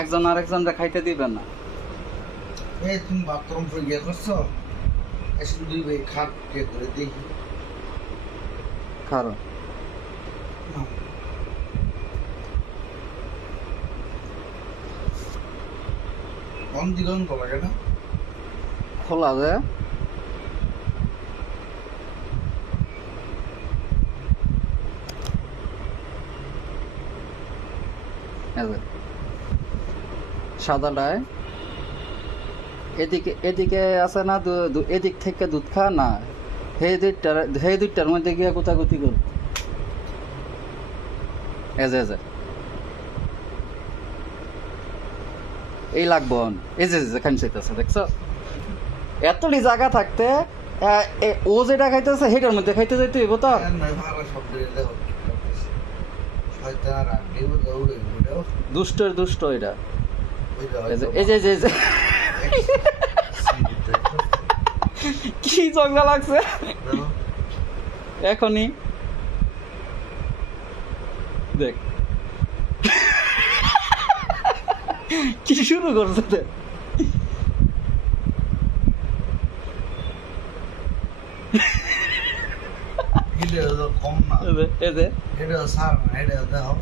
একজন আরেকজনরা খাইতে দিবেন না। এই তুমি বাথরুম করে গিয়ে করছো, এসে দুই ভাই খাট কে করে দেখি। কারণ কোন দিগন্ত লাগে না খোলা যায়। সাদাটায় এদিকে এদিকে আছে না, এদিক থেকে দুধ খা না, সেই দুইটার মধ্যে গিয়ে কোথাকুতি কর। এজে এজে এই লাগবো, এই যে খান চাইতেছে, দেখছো? এতটি জায়গা থাকতে ও যেটা খাইতেছে সেটার মধ্যে খাইতে যাইতে হইব তো। দুষ্টের দুষ্ট এটা। এই যে কি ঝগড়া লাগছে এখনই, দেখ কি শুরু করছে। কম না, এটা সার না, এটা দেখো